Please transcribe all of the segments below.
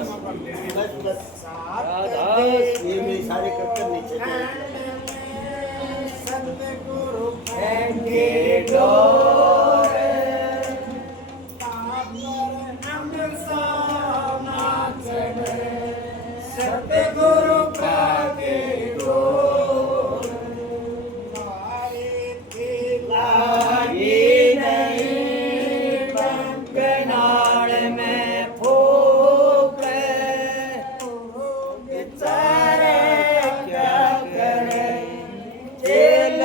बस बस राधा ये मेरे सारे कर नीचे सतगुरु फेंके डोर अमृत सा नाचन सतगुरु का के डोर लागी नहीं कंकनाल में फूक बेचारे क्या करे जेल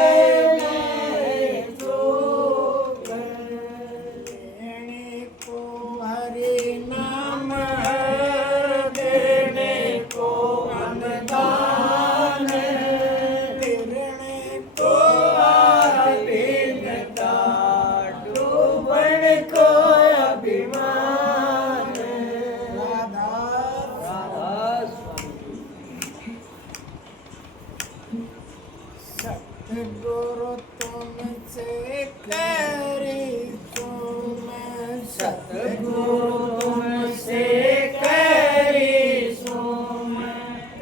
में चूक देने को हरि नाम देने को अनुदान देने को अभिनता डूबन को अभिमान राधा सतगुरु तुमसे करी तुम सतगुरु तुमसे करी सुम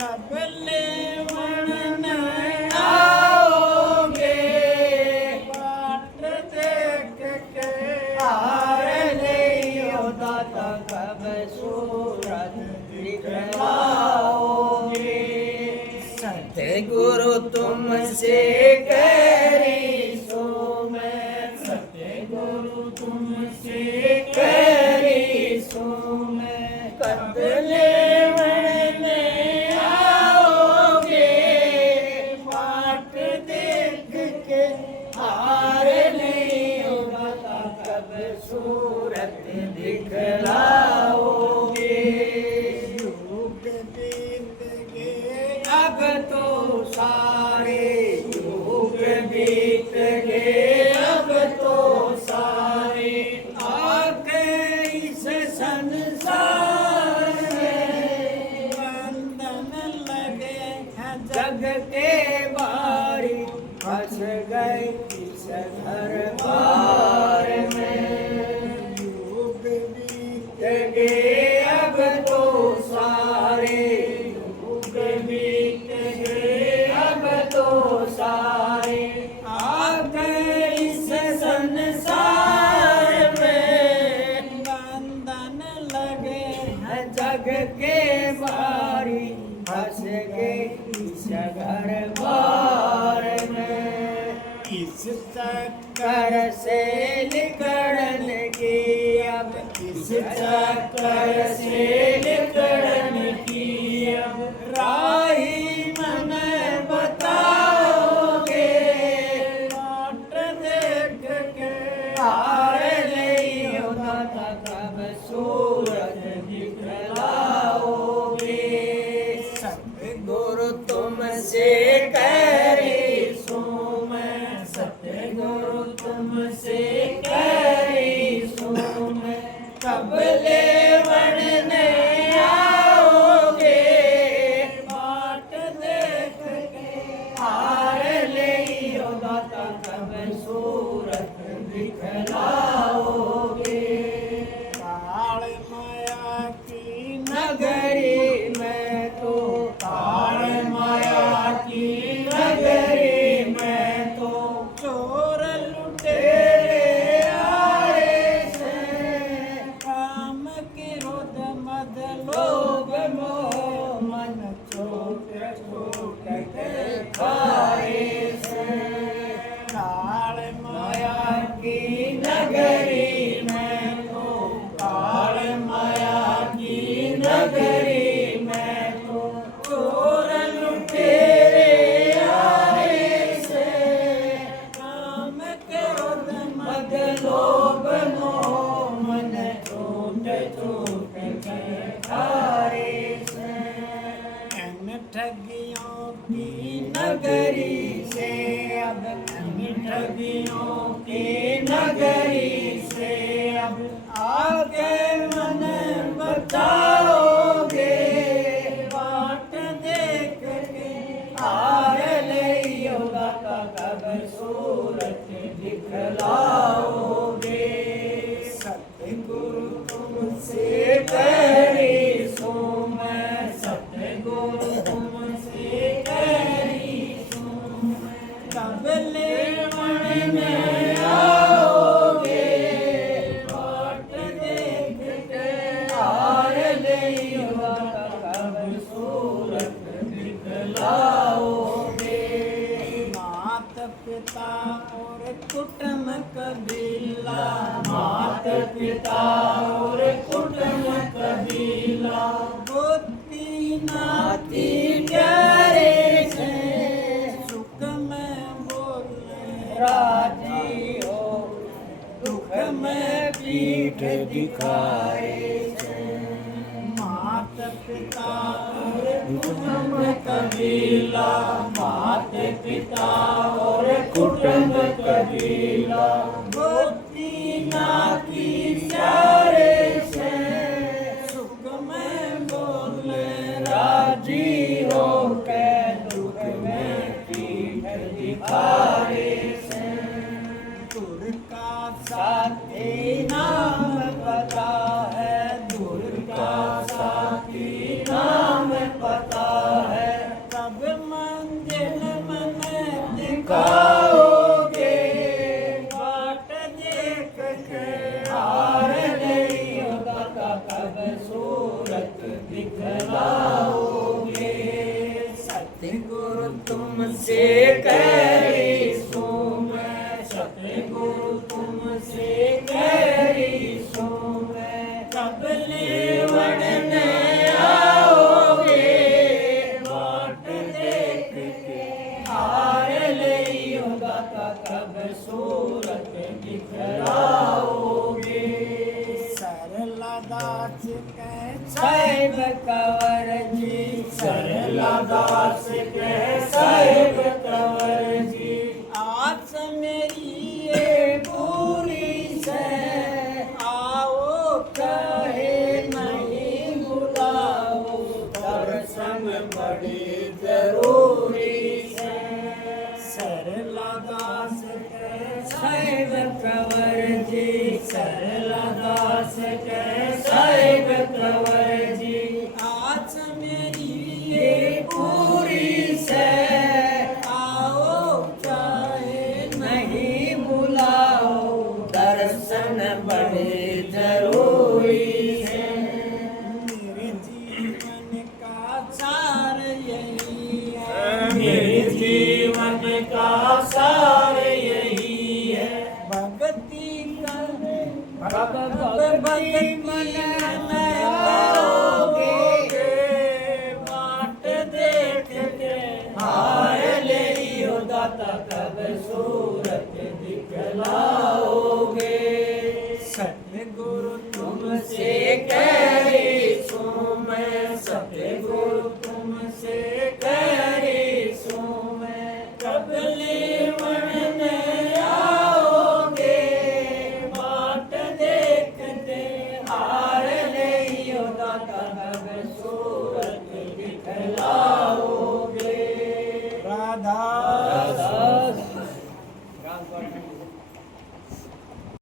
कबले वर्ण आओगे बाट देख के हार लियो दाता कब सूरत दिखलाओगे सतगुरु तुमसे करी सो मैं सतगुरु तुमसे करी सो मैं कदले में आओगे बाट देख के हार नहीं होगा कब सूरत दिखलाओगे युग बीत गए अब तो सारे युग बीत गए अब तो सारे आके इस संसार में बंधन लगे हैं जग के बारी फंस गए इस घर बार में युग बीत गए अब तो सारे युग बीत गए अब तो सारे आ गए इस संसार में बंधन लगे हैं जग के बारी फंस गए इस घर बार में इस चक्कर से निकलने की अब इस चक्कर से निकलने की अब राही मन बताओगे बाट देख के हार नहीं होगा कब सूरज दिखलाओगे सतगुरु तुमसे करी सो मैं सतगुरु तुमसे करी सो मैं कबले वर्ण आओगे बाट देख के हार ले होगा कब सूरत दिखलाओगे काल माया की नगरी में तो काल माया की नगरी में तो चोर लुटेरे आए से काम क्रोध मद लोभ मोह मन छोट छोट के खाए से काल माया की नगरी में तो काल माया की नगरी में तो चोर लुटेरे आए से काम क्रोध मद लोभ मोह मन छोट छोट के खाए से इन ठगियों की नगरी से अब इन ठगियों की नगरी से अब आगे मन बताओगे बाट देख के हार नहीं होगा कब सूरत दिखलाओगे सतगुरु तुमसे करी सो पिता और कुटुंब कबीला, मात पिता और कुटुंब कबीला, गोती नाती प्यारे से सुख में बोले राजी हो, दुख में पीठ दिखाए से। मात पिता और कुटुंब कबीला, मात पिता और कुटुंब कबीला, गोती नाती प्यारे से सुख में बोले राजी हो के, दुख में पीठ दिखाए से। दूर का साथी नाम पता है, दूर का साथी नाम पता है, कब मंजिल मन दिखाओगे, बाट देख के हार नहीं होगा, कब सूरत दिखलाओगे। सतगुरु तुमसे कह सो मैं, सतगुरु तुमसे कह सो मैं, कब लेवड़ने आओगे, बाट देख के हार नहीं होगा, कब सूरत दिखलाओगे। सरला दास के साहिब कंवर जी, सरला दास के साहिब कंवर जी, आस मेरी ये पूरी से, आओ कहे नहीं बुलाओ, दर्शन बड़े